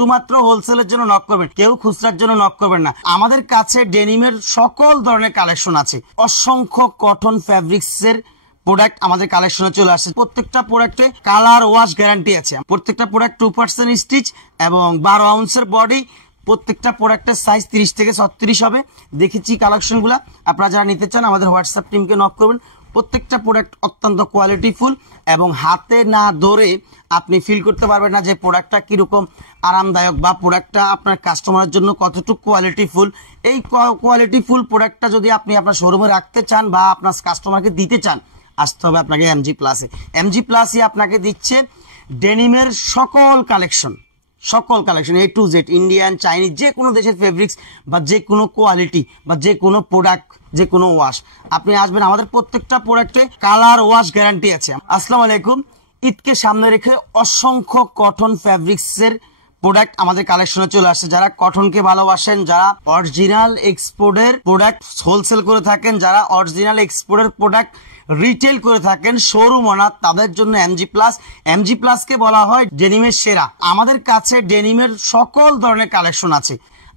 শুধুমাত্র হোলসেলের জন্য নক করবেন, কেউ খুচরার জন্য নক করবেন না। আমাদের কাছে ডেনিমের সকল ধরনের কালেকশন আছে, অসংখ্য কটন ফ্যাব্রিক্সের প্রোডাক্ট আমাদের কালেকশনে চলে আসছে। প্রত্যেকটা প্রোডাক্টে কালার ওয়াশ গ্যারান্টি আছে। প্রত্যেকটা প্রোডাক্ট 2% স্টিচ এবং 12 আউন্সের বডি। প্রত্যেকটা প্রোডাক্টের সাইজ 30 থেকে 36 হবে। দেখেছি কালেকশনগুলো, আপনারা যারা নিতে চান আমাদের হোয়াটসঅ্যাপ টিমকে নক করবেন। প্রত্যেকটা প্রোডাক্ট অত্যন্ত কোয়ালিটিফুল এবং হাতে না ধরে আপনি ফিল করতে পারবেন না যে প্রোডাক্টটা কিরকম আরামদায়ক বা প্রোডাক্টটা আপনার কাস্টমারের জন্য কতটুকু কোয়ালিটিফুল। এই কোয়ালিটিফুল প্রোডাক্টটা যদি আপনি আপনার শোরুমে রাখতে চান বা আপনার কাস্টমারকে দিতে চান, আসতে হবে আপনাকে এমজি প্লাসে। এমজি প্লাসই আপনাকে দিচ্ছে ডেনিমের সকল collection, A to Z, Indian, Chinese, যে কোনো দেশের ফেব্রিক্স বা যে কোনো কোয়ালিটি বা যে কোনো প্রোডাক্ট, যে কোনো ওয়াশ আপনি আসবেন। আমাদের প্রত্যেকটা প্রোডাক্টে কালার ওয়াশ গ্যারান্টি আছে। আসসালামু আলাইকুম। ঈদকে সামনে রেখে অসংখ্য কটন ফ্যাব্রিক্সের প্রোডাক্ট আমাদের কালেকশনে চলে আসছে। যারা কটনকে ভালোবাসেন, যারা অরিজিনাল এক্সপোর্টের প্রোডাক্ট হোলসেল করে থাকেন, যারা অরিজিনাল এক্সপোর্টের প্রোডাক্ট রিটেল করে থাকেন, শোরুম ওনার, তাদের জন্য এমজি প্লাসকে বলা হয় ডেনিমের সেরা। আমাদের কাছে ডেনিমের সকল ধরনের কালেকশন আছে,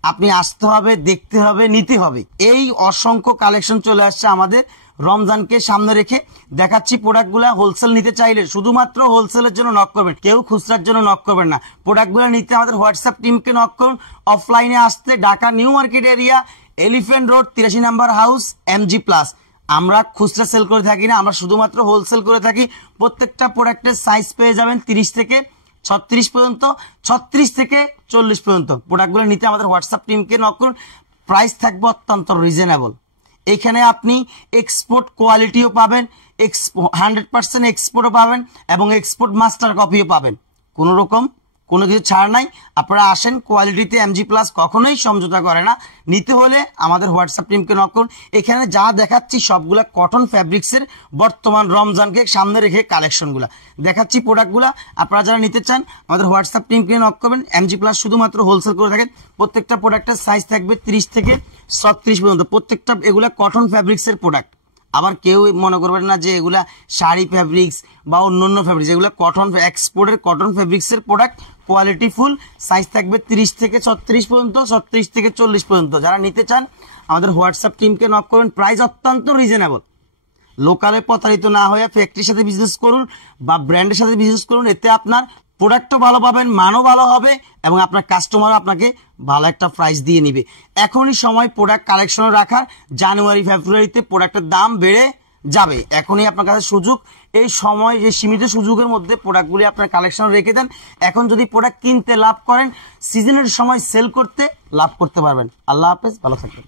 আপনি আসতে হবে, দেখতে হবে, নিতে হবে। এই অসংখ্য কালেকশন চলে আসছে আমাদের রমজানকে সামনে রেখে। দেখাচ্ছি প্রোডাক্টগুলো। হোলসেল নিতে চাইলে শুধুমাত্র হোলসেলের জন্য নক করবেন, কেউ খুচরার জন্য নক করবেন না। প্রোডাক্টগুলো নিতে আমাদের হোয়াটসঅ্যাপ টিমকে নক করুন। অফলাইনে আসতে Dhaka new market area, elephant road, 83 নম্বর হাউস, এমজি প্লাস। আমরা খুচরা সেল করে থাকি না, আমরা শুধুমাত্র হোলসেল করে থাকি। প্রত্যেকটা প্রোডাক্টের সাইজ পেয়ে যাবেন 30 থেকে 36 পর্যন্ত, 36 থেকে 40 পর্যন্ত। প্রোডাক্টগুলো নিতে আমাদের হোয়াটসঅ্যাপ টিমকে নক করুন। প্রাইস থাকবে অত্যন্ত রিজনেবল। এখানে আপনি এক্সপোর্ট কোয়ালিটিও পাবেন, 100% এক্সপোর্টও পাবেন এবং এক্সপোর্ট মাস্টার কপিও পাবেন। কোনো কিছু ছাড় নাই। আপনারা আসেন, কোয়ালিটিতে এমজি প্লাস কখনোই সমঝোতা করে না। নিতে হলে আমাদের হোয়াটসঅ্যাপ টিমকে নক করুন। এখানে যা দেখাচ্ছি সবগুলা কটন ফ্যাব্রিক্সের বর্তমান রমজানকে সামনে রেখে কালেকশনগুলা দেখাচ্ছি। প্রোডাক্টগুলা আপনারা যারা নিতে চান আমাদের হোয়াটসঅ্যাপ টিমকে নক করবেন। এমজি প্লাস শুধুমাত্র হোলসেল করে থাকেন। প্রত্যেকটা প্রোডাক্টের সাইজ থাকবে 30 থেকে 36 পর্যন্ত। প্রত্যেকটা এগুলা কটন ফ্যাব্রিক্সের প্রোডাক্ট। আবার কেউ মনে করবেন না যে এগুলা শাড়ি ফ্যাব্রিক্স বা অন্যান্য ফ্যাব্রিক্স, এগুলো কটন এক্সপোর্টের কটন ফ্যাব্রিক্সের প্রোডাক্ট, কোয়ালিটি ফুল। সাইজ থাকবে 30 থেকে 36 পর্যন্ত, 36 থেকে 40 পর্যন্ত। যারা নিতে চান আমাদের হোয়াটসঅ্যাপ টিমকে নক করবেন। প্রাইস অত্যন্ত রিজনেবল। লোকালে প্রতারিত না হয়ে ফ্যাক্টরির সাথে বিজনেস করুন বা ব্র্যান্ডের সাথে বিজনেস করুন। এতে আপনার প্রোডাক্টও ভালো পাবেন, মানও ভালো হবে এবং আপনার কাস্টমারও আপনাকে ভালো একটা প্রাইস দিয়ে নিবে। এখনই সময় প্রোডাক্ট কালেকশন রাখার। জানুয়ারি ফেব্রুয়ারিতে প্রোডাক্টের দাম বেড়ে যাবে। এখনই আপনার কাছে সুযোগ। এই সময়, যে সীমিত সুযোগের মধ্যে প্রোডাক্টগুলি আপনার কালেকশন রেখে দেন। এখন যদি প্রোডাক্ট কিনতে লাভ করেন, সিজনের সময় সেল করতে লাভ করতে পারবেন। আল্লাহ হাফেজ, ভালো থাকবেন।